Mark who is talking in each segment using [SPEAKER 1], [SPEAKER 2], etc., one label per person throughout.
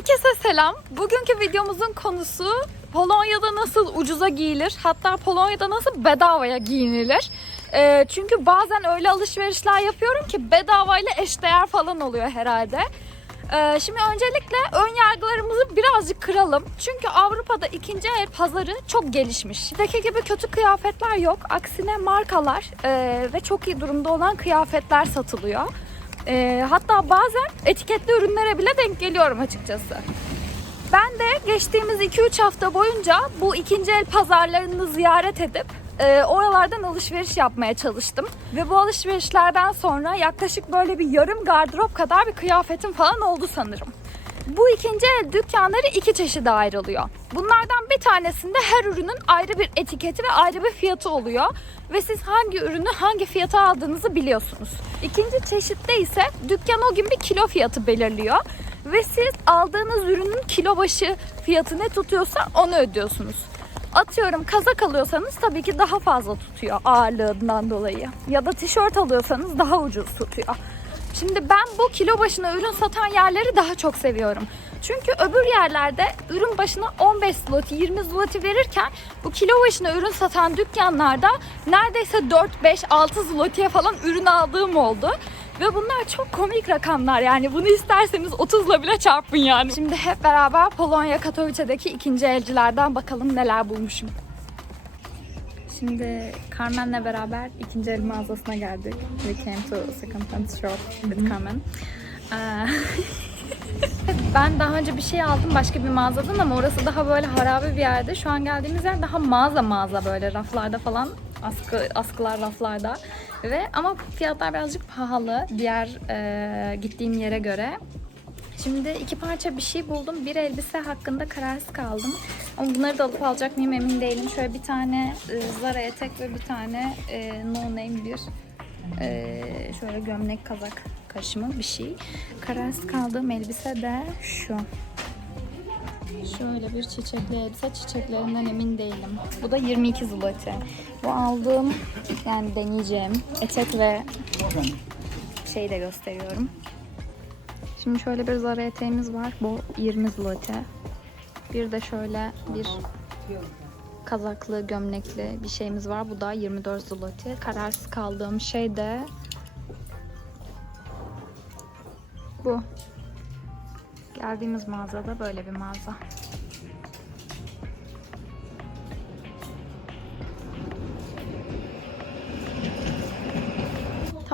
[SPEAKER 1] Herkese selam. Bugünkü videomuzun konusu Polonya'da nasıl ucuza giyilir, hatta Polonya'da nasıl bedavaya giyinilir. Ee, çünkü bazen öyle alışverişler yapıyorum ki bedavayla eşdeğer falan oluyor herhalde. Ee, şimdi öncelikle ön yargılarımızı birazcık kıralım. Çünkü Avrupa'da ikinci el pazarı çok gelişmiş. Bizdeki gibi kötü kıyafetler yok. Aksine markalar e, ve çok iyi durumda olan kıyafetler satılıyor. Ee, hatta bazen etiketli ürünlere bile denk geliyorum açıkçası. Ben de geçtiğimiz 2-3 hafta boyunca bu ikinci el pazarlarını ziyaret edip e, oralardan alışveriş yapmaya çalıştım. Ve bu alışverişlerden sonra yaklaşık böyle bir yarım gardırop kadar bir kıyafetim falan oldu sanırım. Bu ikinci el dükkanları iki çeşide ayrılıyor. Bunlardan bir tanesinde her ürünün ayrı bir etiketi ve ayrı bir fiyatı oluyor. Ve siz hangi ürünü hangi fiyata aldığınızı biliyorsunuz. İkinci çeşitte ise dükkan o gün bir kilo fiyatı belirliyor. Ve siz aldığınız ürünün kilo başı fiyatı ne tutuyorsa onu ödüyorsunuz. Atıyorum kazak alıyorsanız tabii ki daha fazla tutuyor ağırlığından dolayı. Ya da tişört alıyorsanız daha ucuz tutuyor. Şimdi ben bu kilo başına ürün satan yerleri daha çok seviyorum. Çünkü öbür yerlerde ürün başına 15 zloty, 20 zloty verirken bu kilo başına ürün satan dükkanlarda neredeyse 4, 5, 6 zloty'ye falan ürün aldığım oldu. Ve bunlar çok komik rakamlar yani bunu isterseniz 30'la bile çarpın yani. Şimdi hep beraber Polonya Katowice'deki ikinci elcilerden bakalım neler bulmuşum. Şimdi Carmen'le beraber ikinci el mağazasına geldik. We came to second hand shop with Carmen. Ee, ben daha önce bir şey aldım başka bir mağazadan ama orası daha böyle harabe bir yerde. Şu an geldiğimiz yer daha mağaza mağaza böyle raflarda falan askı askılar raflarda ve ama fiyatlar birazcık pahalı diğer e, gittiğim yere göre. Şimdi iki parça bir şey buldum. Bir elbise hakkında kararsız kaldım. Ama bunları da alıp alacak mıyım emin değilim. Şöyle bir tane e, Zara etek ve bir tane e, no name bir e, şöyle gömlek kazak karışımı bir şey. Kararsız kaldığım elbise de şu. Şöyle bir çiçekli elbise. Çiçeklerinden emin değilim. Bu da 22 zloty. Bu aldığım yani deneyeceğim etek ve şeyi de gösteriyorum. Şimdi şöyle bir Zara eteğimiz var. Bu 20 zloty. Bir de şöyle bir kazaklı, gömlekli bir şeyimiz var. Bu da 24 zloty. Kararsız kaldığım şey de bu. Geldiğimiz mağazada böyle bir mağaza.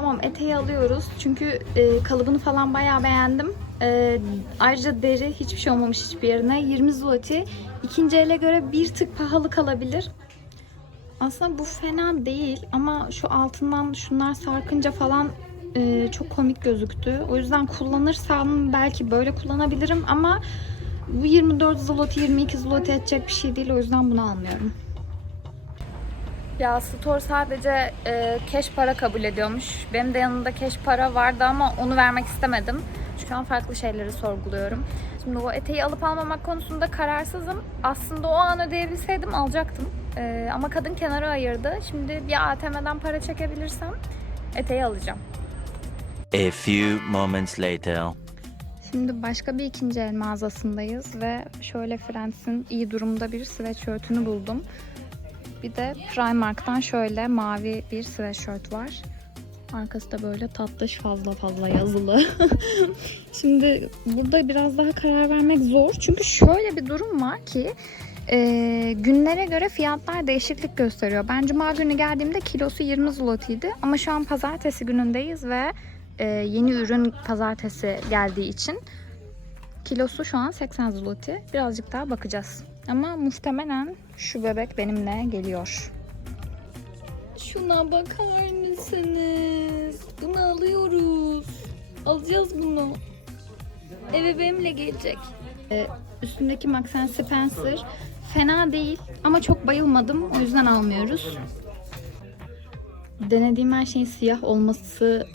[SPEAKER 1] Tamam eteği alıyoruz. Çünkü e, kalıbını falan bayağı beğendim. E, ayrıca deri hiçbir şey olmamış hiçbir yerine. 20 zloty. İkinci ele göre bir tık pahalı kalabilir. Aslında bu fena değil ama şu altından şunlar sarkınca falan e, çok komik gözüktü. O yüzden kullanırsam belki böyle kullanabilirim ama bu 24 zloty 22 zloty edecek bir şey değil. O yüzden bunu almıyorum. Ya store sadece e, cash para kabul ediyormuş. Benim de yanımda cash para vardı ama onu vermek istemedim. Şu an farklı şeyleri sorguluyorum. Şimdi o eteği alıp almamak konusunda kararsızım. Aslında o an ödeyebilseydim alacaktım. E, ama kadın kenara ayırdı. Şimdi bir ATM'den para çekebilirsem eteği alacağım.
[SPEAKER 2] A few moments later.
[SPEAKER 1] Şimdi başka bir ikinci el mağazasındayız ve şöyle Friends'in iyi durumda bir sweatshirt'ünü buldum. Bir de Primark'tan şöyle mavi bir sweatshirt var. Arkası da böyle tatlış fazla fazla yazılı. Şimdi burada biraz daha karar vermek zor. Çünkü şöyle bir durum var ki e, günlere göre fiyatlar değişiklik gösteriyor. Ben cuma günü geldiğimde kilosu 20 zlotiydi. Ama şu an pazartesi günündeyiz ve e, yeni ürün pazartesi geldiği için kilosu şu an 80 zloty. Birazcık daha bakacağız. Ama muhtemelen şu bebek benimle geliyor. Şuna bakar mısınız? Bunu alıyoruz. Alacağız bunu. Eve benimle gelecek. Ee, üstündeki Max Spencer fena değil ama çok bayılmadım. O yüzden almıyoruz. Denediğim her şeyin siyah olması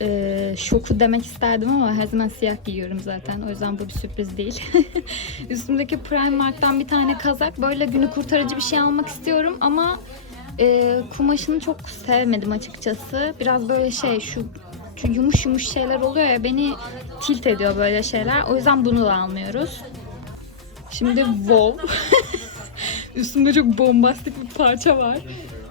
[SPEAKER 1] e, şoku demek isterdim ama her zaman siyah giyiyorum zaten. O yüzden bu bir sürpriz değil. Üstümdeki Primark'tan bir tane kazak. Böyle günü kurtarıcı bir şey almak istiyorum ama e, kumaşını çok sevmedim açıkçası. Biraz böyle şey şu yumuş yumuş şeyler oluyor ya beni tilt ediyor böyle şeyler. O yüzden bunu da almıyoruz. Şimdi wow. Üstümde çok bombastik bir parça var.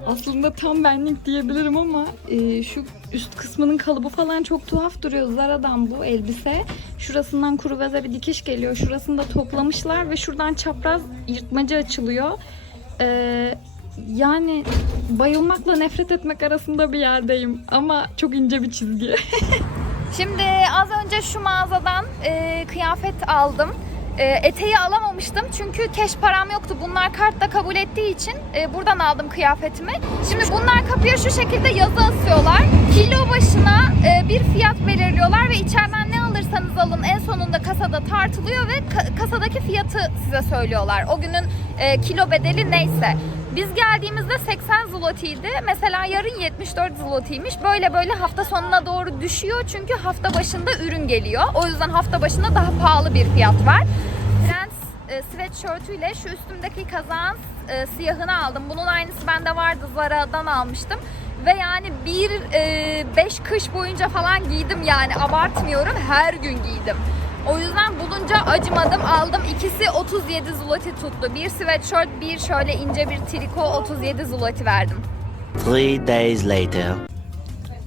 [SPEAKER 1] Aslında tam benlik diyebilirim ama e, şu üst kısmının kalıbı falan çok tuhaf duruyor. Zara'dan bu elbise. Şurasından kuru beze bir dikiş geliyor. Şurasını da toplamışlar ve şuradan çapraz yırtmacı açılıyor. E, yani bayılmakla nefret etmek arasında bir yerdeyim ama çok ince bir çizgi. Şimdi az önce şu mağazadan e, kıyafet aldım. E, eteği alamamıştım çünkü keş param yoktu. Bunlar kartla kabul ettiği için e, buradan aldım kıyafetimi. Şimdi bunlar kapıya şu şekilde yazı asıyorlar. Kilo başına e, bir fiyat belirliyorlar ve içeriden ne alırsanız alın en sonunda kasada tartılıyor ve ka- kasadaki fiyatı size söylüyorlar. O günün e, kilo bedeli neyse. Biz geldiğimizde 80 zlotiydi. Mesela yarın 74 zlotiymiş. Böyle böyle hafta sonuna doğru düşüyor. Çünkü hafta başında ürün geliyor. O yüzden hafta başında daha pahalı bir fiyat var. Prens e, sweatshirtüyle şu üstümdeki kazağın e, siyahını aldım. Bunun aynısı bende vardı. Zara'dan almıştım. Ve yani bir e, beş kış boyunca falan giydim yani abartmıyorum her gün giydim. O yüzden bulunca acımadım aldım. İkisi 37 zloty tuttu. Bir sweatshirt, bir şöyle ince bir triko 37 zloty verdim.
[SPEAKER 2] Three days later.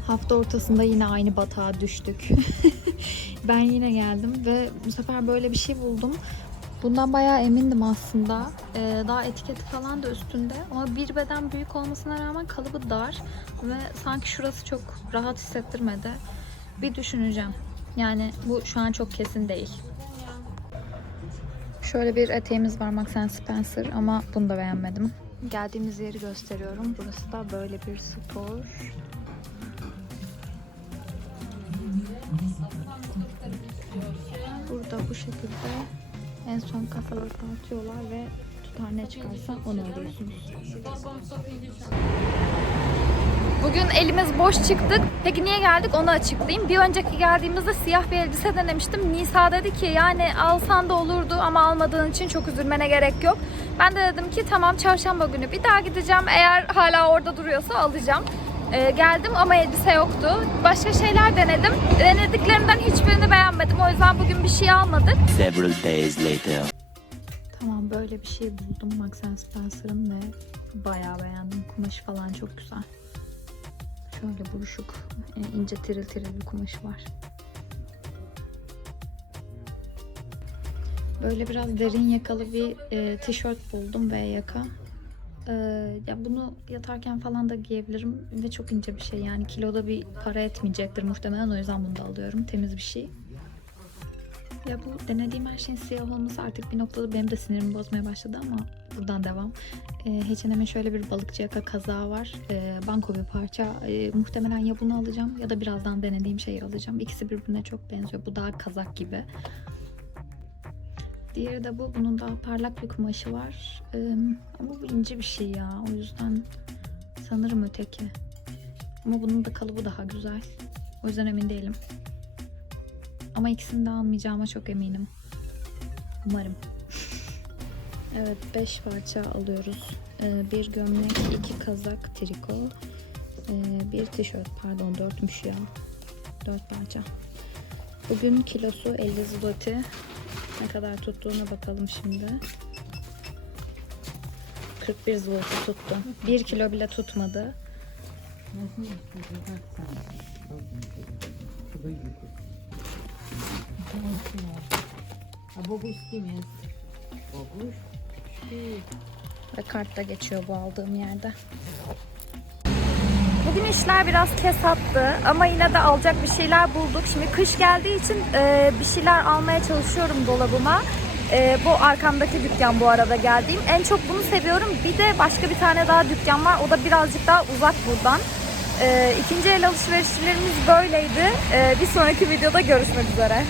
[SPEAKER 1] Hafta ortasında yine aynı batağa düştük. ben yine geldim ve bu sefer böyle bir şey buldum. Bundan bayağı emindim aslında. Ee, daha etiketi falan da üstünde. Ama bir beden büyük olmasına rağmen kalıbı dar. Ve sanki şurası çok rahat hissettirmedi. Bir düşüneceğim. Yani bu şu an çok kesin değil. Şöyle bir eteğimiz var Max Spencer ama bunu da beğenmedim. Geldiğimiz yeri gösteriyorum. Burası da böyle bir spor. Burada bu şekilde en son kasada tartıyorlar ve tutar ne çıkarsa onu alıyorsunuz. Bugün elimiz boş çıktık. Peki niye geldik onu açıklayayım. Bir önceki geldiğimizde siyah bir elbise denemiştim. Nisa dedi ki yani alsan da olurdu ama almadığın için çok üzülmene gerek yok. Ben de dedim ki tamam çarşamba günü bir daha gideceğim. Eğer hala orada duruyorsa alacağım. Ee, geldim ama elbise yoktu. Başka şeyler denedim. Denediklerimden hiçbirini beğenmedim. O yüzden bugün bir şey almadık.
[SPEAKER 2] Several days later.
[SPEAKER 1] Tamam böyle bir şey buldum Max Spencer'ın ve bayağı beğendim. Kumaşı falan çok güzel. Şöyle buruşuk, e, ince tiril tiril bir kumaşı var. Böyle biraz derin yakalı bir e, tişört buldum ve yaka. E, ya bunu yatarken falan da giyebilirim ve çok ince bir şey yani kiloda bir para etmeyecektir muhtemelen o yüzden bunu da alıyorum. Temiz bir şey. Ya bu denediğim her şeyin siyah olması artık bir noktada benim de sinirimi bozmaya başladı ama buradan devam. Ee, H&M'in şöyle bir balıkçı yaka kazağı var. Ee, banko bir parça. Ee, muhtemelen ya bunu alacağım ya da birazdan denediğim şeyi alacağım. İkisi birbirine çok benziyor. Bu daha kazak gibi. Diğeri de bu. Bunun daha parlak bir kumaşı var. Ee, ama bu ince bir şey ya. O yüzden sanırım öteki. Ama bunun da kalıbı daha güzel. O yüzden emin değilim. Ama ikisini de almayacağıma çok eminim. Umarım. evet 5 parça alıyoruz. Ee, bir gömlek, iki kazak, triko, ee, bir tişört pardon dörtmüş ya. Dört parça. Bugün kilosu 50 zloty. Ne kadar tuttuğuna bakalım şimdi. 41 zloty tuttu. 1 kilo bile tutmadı.
[SPEAKER 3] A Boguś z kim jest? Boguś?
[SPEAKER 1] Ve kartta geçiyor bu aldığım yerde. Bugün işler biraz kesattı ama yine de alacak bir şeyler bulduk. Şimdi kış geldiği için e, bir şeyler almaya çalışıyorum dolabıma. E, bu arkamdaki dükkan bu arada geldiğim. En çok bunu seviyorum. Bir de başka bir tane daha dükkan var. O da birazcık daha uzak buradan. E, ikinci el alışverişlerimiz böyleydi. E, bir sonraki videoda görüşmek üzere.